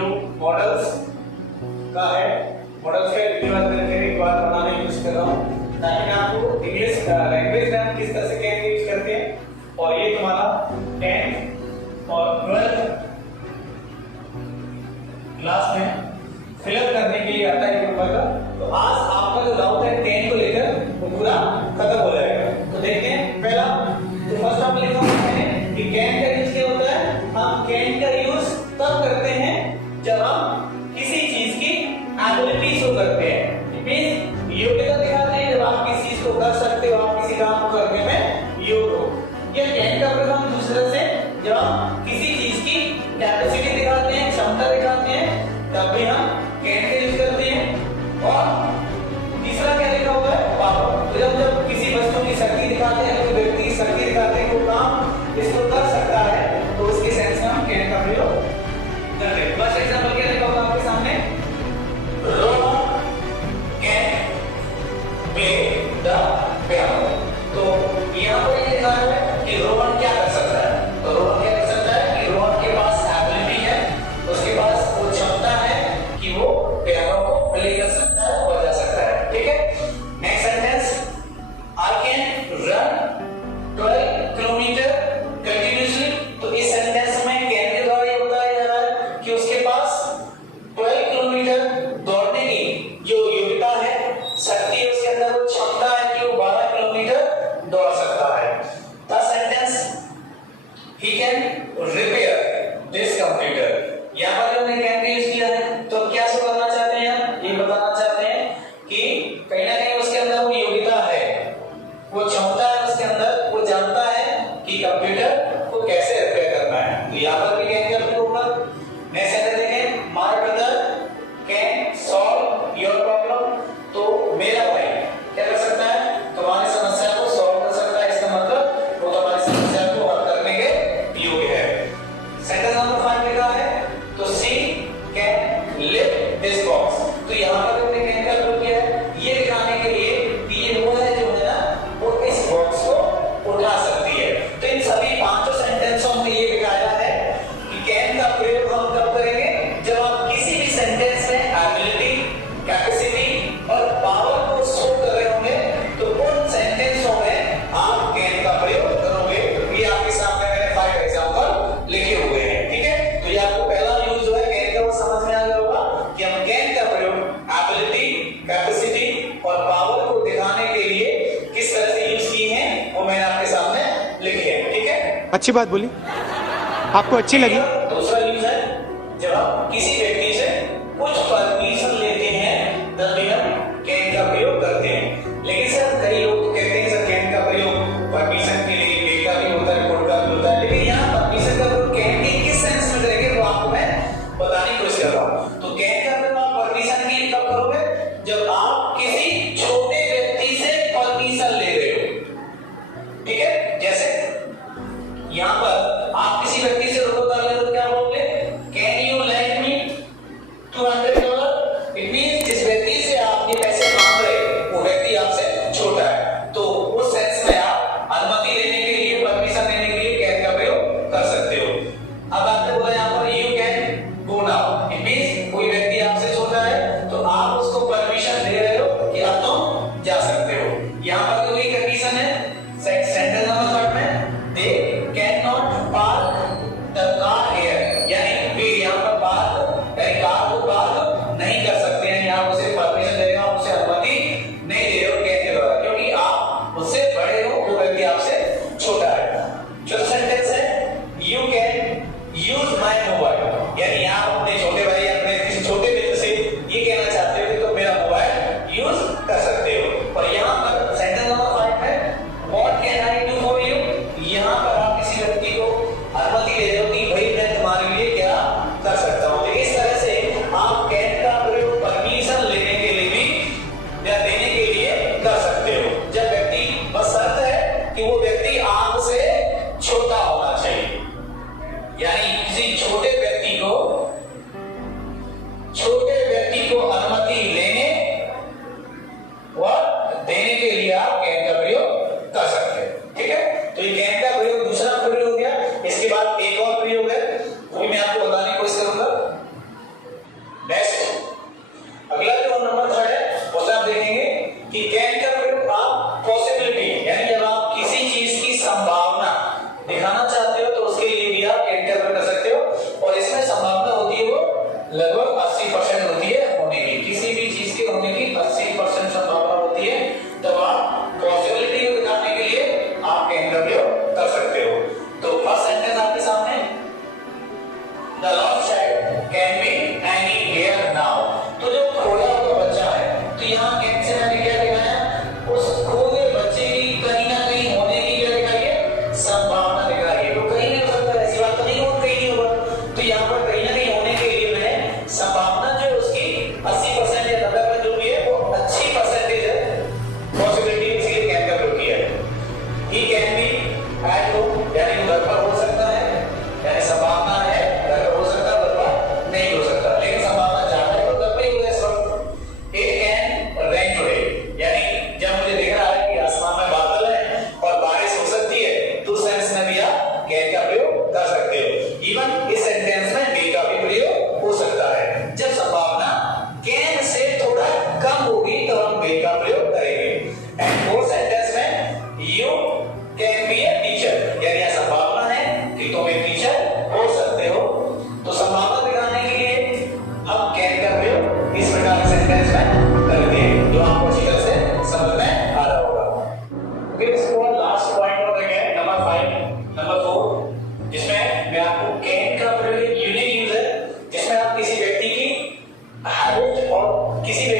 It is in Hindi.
जो मॉडल्स का है, मॉडल्स का एक बार बनाने की कोशिश कर रहा हूँ ताकि मैं आपको इंग्लिश लैंग्वेज में हम किस तरह से कैन यूज करते हैं। और ये तुम्हारा 10th और 12th क्लास में फिलअप करने के लिए आता है पेपर का। तो आज आपका जो डाउट है 10 को लेकर वो पूरा खत्म हो जाएगा। तो देखते हैं पहला, तो फर्स्ट आप लिखा हुआ है कि कैन का यूज क्या होता है। हम कैन का यूज तब करते हैं जब हम किसी चीज की एबिलिटी शो करते हैं, मींस योग्यता दिखाते हैं। जब आप किसी चीज को कर सकते हो, आप किसी काम को करने में योग्य हो। ये कैन का प्रयोग हम दूसरे से जब हम किसी चीज की कैपेसिटी दिखाते हैं, क्षमता दिखाते हैं, तब भी हम कैन का यूज करते हैं। और तीसरा क्या लिखा हुआ है, पावर। तो जब किसी वस्तु की शक्ति दिखाते हैं, कोई व्यक्ति की शक्ति दिखाते हैं, वो काम इसको कर सकता है, तो उसके सेंस में हम कैन का प्रयोग करते हैं। फर्स्ट एग्जांपल क्या लिखा होगा आपके सामने, Rohan can play the piano. तो यहाँ पर ये लिखा है कि रोहन क्या कर सकता है। तो रोहन क्या कर सकता है कि रोहन के पास एबिलिटी है, उसके पास वो क्षमता है कि वो पियानो को प्ले कर सकता है, बजा सकता है। ठीक है, next sentence, I can run 12 kilometre continuously. तो इस सेंटेंस में कैन के द्वारा ये बताया जा रहा है कि उसके पास 12 किलोमीटर दौड़ने की जो योग्यता है, शक्ति है, उसके अंदर वो क्षमता है कि वो 12 किलोमीटर दौड़ सकता है। The sentence, he can repair this computer। यहाँ पर हमने कैन का यूज किया है, तो क्या से बताना चाहते हैं हम, ये बताना चाहते हैं कि कहीं ना कहीं उसके अंदर वो योग्यता है, वो क्षमता है उसके अंदर, वो जानता है कि कंप्यूटर को कैसे रिपेयर करना है। तो यहाँ पर भी कैन का प्रयोग होगा। नेक्स्ट सेंटेंस देखें, my brother can solve your problem. तो मेरा भाई क्या कर सकता है, तुम्हारी समस्या को सॉल्व कर सकता है। इसका मतलब वो तुम्हारी समस्या को हल करने के योग्य है। सेंटेंस नंबर 5 लिखा है, तो सी कैन लिफ्ट दिस बॉक्स। तो यहाँ पर हमने कैन का प्रयोग किया है ये दिखाने के लिए कि ये वो है जो है ना, वो इस बॉक्स को उठा सकती है। तो इन सभी पांचों सेंटेंसों में ये दिखाया है कि कैन का प्रयोग हम कब करेंगे, जब आप किसी भी सेंटेंस में एबिलिटी, कैपेसिटी और पावर को शो कर रहे होंगे, तो उन सेंटेंसों में आप कैन का प्रयोग करोगे। ये आपके सामने मैंने 5 एग्जांपल लिखे हुए हैं। ठीक है, तो ये आपको पहला यूज जो है कैन का, वो समझ में आ गया होगा कि हम कैन का प्रयोग एबिलिटी, कैपेसिटी और पावर को दिखाने के लिए किस तरह से यूज किए हैं, वो मैंने आपके सामने लिखे हैं। ठीक है, अच्छी बात बोली, आपको अच्छी लगी। दूसरा यूज है जब आप किसी व्यक्ति से कुछ परमिशन लेते हैं, तब भी हम कैन का प्रयोग करते हैं। लेकिन सर कई लोग तो कहते हैं सर कैन का प्रयोग परमिशन के लिए पे का भी होता है, कोड का भी होता है। लेकिन यहाँ परमिशन का प्रयोग कैन के किस सेंस में करेंगे वो आपको मैं बताने की कोशिश कर रहा हूँ। तो कैन का प्रयोग आप परमिशन के लिए कब करोगे, जब आप किसी छोटे व्यक्ति से परमिशन ले रहे हो। ठीक है, जैसे यहाँ पर आप किसी व्यक्ति से रुपए उधार ले रहे हो, क्या बोलोगे, can you lend me $200। It means जिस व्यक्ति से आप ये पैसे मांग रहे हो वो व्यक्ति आपसे छोटा है, तो उस सेंस में आप अनुमति लेने के लिए, परमिशन लेने के लिए कैन का प्रयोग कर सकते हो। अब आपने बोला यहाँ पर you can go now. It means कोई व्यक्ति आपसे छोटा है, तो आप उसको परमिशन दे रहे हो कि अब तुम जा सकते हो। यहाँ पर कोई कंडीशन है सेंटेंस नंबर 3 में, they can not park the car here. यानी वे यहाँ पर पार्क यानी कार को पार्क नहीं कर सकते हैं। यहाँ उसे परमिशन देगा, उसे अनुमति नहीं दे रहे हो कैन के द्वारा, क्योंकि आप उससे बड़े हो, वो व्यक्ति आपसे छोटा है। जो सेंटेंस है, you can use my mobile. यानी आप अपने छोटे भाई, अपने किसी छोटे किसी